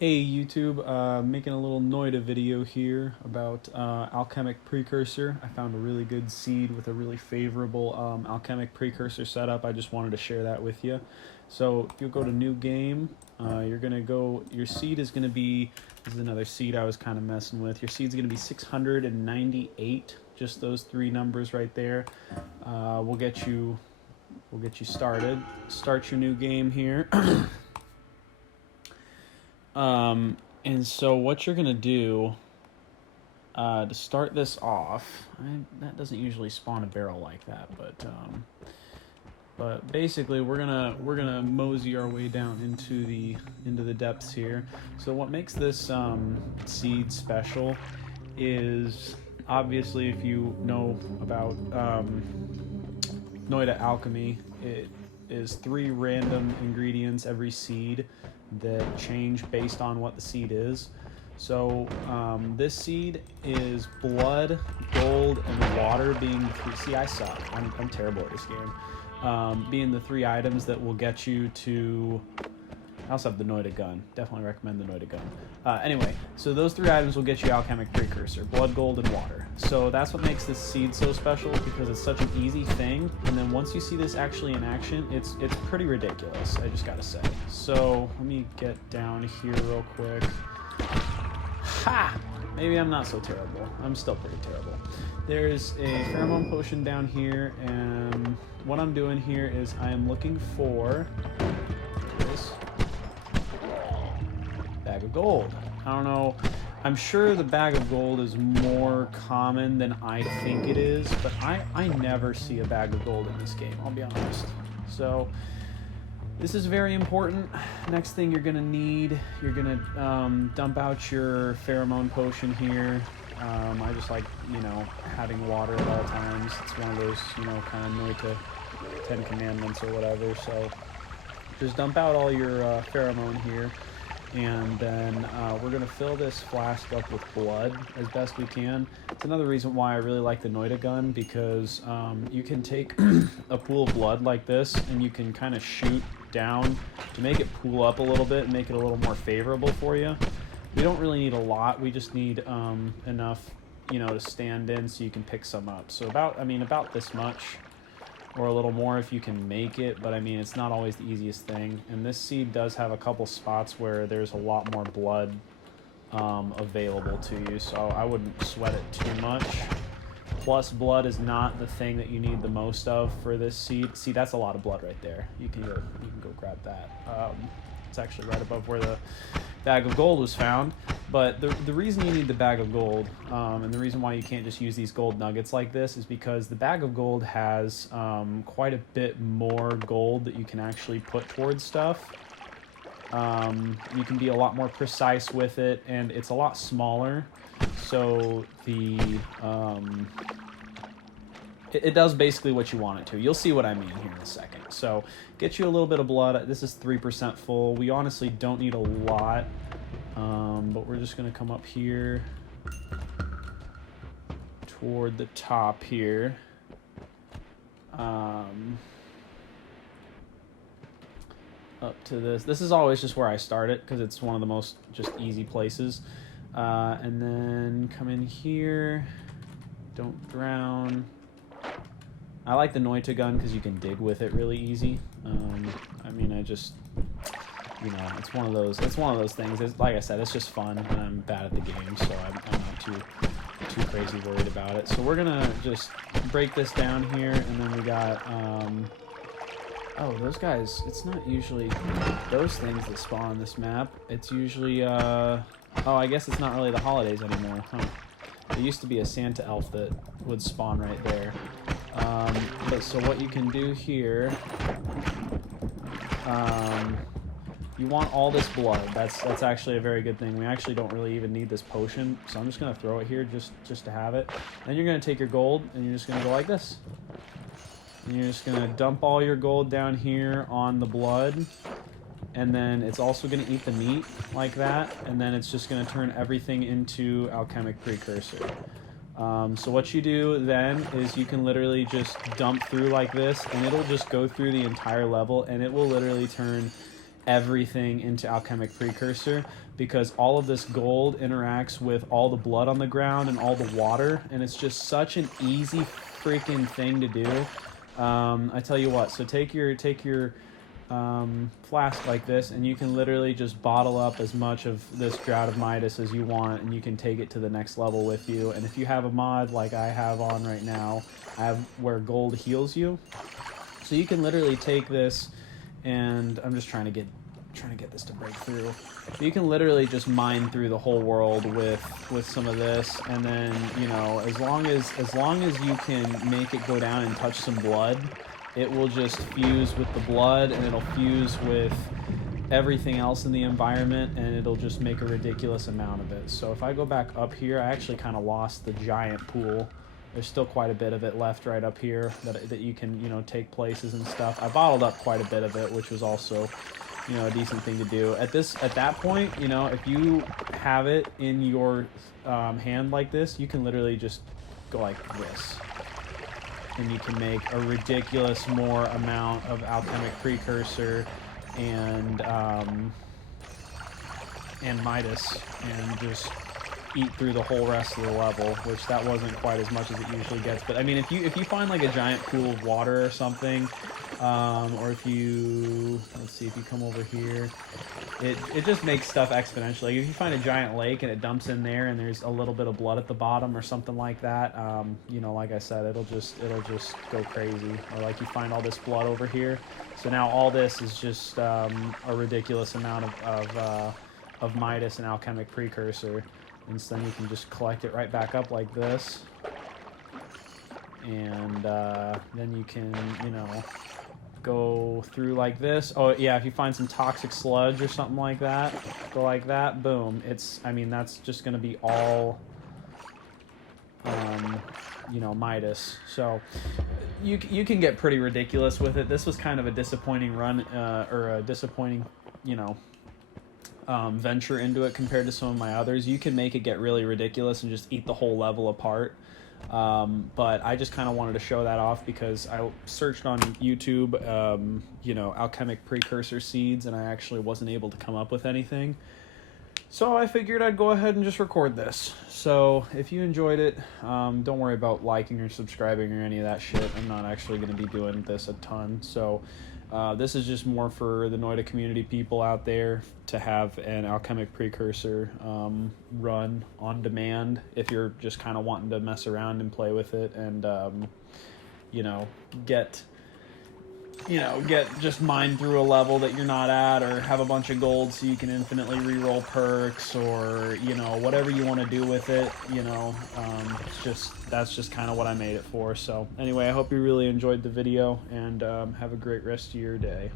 Hey YouTube, making a little Noita video here about Alchemic Precursor. I found a really good seed with a really favorable Alchemic Precursor setup. I just wanted to share that with you. So if you go to New Game, you're going to go, your seed is going to be, this is another seed I was kind of messing with. Your seed's going to be 698, just those three numbers right there. We'll get you started. Start your new game here. And so what you're gonna do to start this off, that doesn't usually spawn a barrel like that, but basically we're gonna mosey our way down into the depths here. So what makes this seed special is obviously, if you know about Noita alchemy, it is 3 random ingredients every seed that change based on what the seed is. So this seed is blood, gold, and water being the 3. See, I suck. I'm terrible at this game. Being the 3 items that will get you to. I also have the Noita gun. Definitely recommend the Noita gun. Anyway, so those 3 items will get you Alchemic Precursor: blood, gold, and water. So that's what makes this seed so special, because it's such an easy thing. And then once you see this actually in action, it's pretty ridiculous, I just gotta say. So let me get down here real quick. Ha! Maybe I'm not so terrible. I'm still pretty terrible. There's a pheromone potion down here, and what I'm doing here is I am looking for this bag of gold. I don't know. I'm sure the bag of gold is more common than I think it is, but I never see a bag of gold in this game, I'll be honest. So this is very important. Next thing you're gonna need, you're gonna dump out your pheromone potion here. I just like, having water at all times. It's one of those, kind of Noita 10 commandments or whatever. So just dump out all your pheromone here. And then we're going to fill this flask up with blood as best we can. It's another reason why I really like the Noita gun, because you can take a pool of blood like this and you can kind of shoot down to make it pool up a little bit and make it a little more favorable for you. We don't really need a lot. We just need enough, to stand in so you can pick some up. So about this much, or a little more if you can make it, but it's not always the easiest thing. And this seed does have a couple spots where there's a lot more blood available to you, so I wouldn't sweat it too much. Plus, blood is not the thing that you need the most of for this seed. See, that's a lot of blood right there. You can go grab that. It's actually right above where the bag of gold was found. But the reason you need the bag of gold, and the reason why you can't just use these gold nuggets like this, is because the bag of gold has quite a bit more gold that you can actually put towards stuff. You can be a lot more precise with it, and it's a lot smaller. So it does basically what you want it to. You'll see what I mean here in a second. So get you a little bit of blood. This is 3% full. We honestly don't need a lot. But we're just going to come up here toward the top here. Up to this. This is always just where I start it, because it's one of the most just easy places. And then come in here. Don't drown. I like the Noita gun because you can dig with it really easy. It's one of those things. Like I said, it's just fun, and I'm bad at the game, so I'm not too crazy worried about it. So we're gonna just break this down here, and then we got oh, those guys. It's not usually those things that spawn on this map. It's usually oh, I guess it's not really the holidays anymore, huh? There used to be a Santa elf that would spawn right there. But so what you can do here, you want all this blood. That's actually a very good thing. We actually don't really even need this potion, so I'm just gonna throw it here just to have it. Then you're gonna take your gold and you're just gonna go like this. And you're just gonna dump all your gold down here on the blood, and then it's also gonna eat the meat like that, and then it's just gonna turn everything into Alchemic Precursor. So what you do then is you can literally just dump through like this, and it'll just go through the entire level, and it will literally turn everything into Alchemic Precursor, because all of this gold interacts with all the blood on the ground and all the water, and it's just such an easy freaking thing to do. I tell you what, so take your flask like this, and you can literally just bottle up as much of this Drought of Midas as you want, and you can take it to the next level with you. And if you have a mod like I have on right now, I have where gold heals you, so you can literally take this, and I'm just trying to get this to break through. So you can literally just mine through the whole world with some of this, and then, you know, as long as you can make it go down and touch some blood, it will just fuse with the blood, and it'll fuse with everything else in the environment, and it'll just make a ridiculous amount of it. So if I go back up here, I actually kind of lost the giant pool. There's still quite a bit of it left right up here that you can, you know, take places and stuff. I bottled up quite a bit of it, which was also, you know, a decent thing to do. At that point, you know, if you have it in your hand like this, you can literally just go like this, and you can make a ridiculous more amount of Alchemic Precursor and Midas, and just eat through the whole rest of the level, which that wasn't quite as much as it usually gets. But I mean, if you find like a giant pool of water or something, or if you, let's see, if you come over here, it just makes stuff exponentially. Like if you find a giant lake and it dumps in there and there's a little bit of blood at the bottom or something like that, you know, like I said, it'll just go crazy. Or like you find all this blood over here, so now all this is just a ridiculous amount of Midas and Alchemic Precursor. And so then you can just collect it right back up like this, and then you can, you know, go through like this. Oh yeah, if you find some toxic sludge or something like that, go like that, boom. It's, I mean, that's just going to be all, you know, Midas. So you can get pretty ridiculous with it. This was kind of a disappointing run, or a disappointing, you know, venture into it compared to some of my others. You can make it get really ridiculous and just eat the whole level apart. But I just kind of wanted to show that off because I searched on YouTube, you know, Alchemic Precursor seeds, and I actually wasn't able to come up with anything. So I figured I'd go ahead and just record this. So if you enjoyed it, don't worry about liking or subscribing or any of that shit. I'm not actually going to be doing this a ton. So this is just more for the Noita community people out there to have an Alchemic Precursor run on demand if you're just kind of wanting to mess around and play with it, and you know, get just mine through a level that you're not at, or have a bunch of gold so you can infinitely reroll perks, or, you know, whatever you want to do with it, you know. That's just kind of what I made it for. So anyway, I hope you really enjoyed the video, and have a great rest of your day.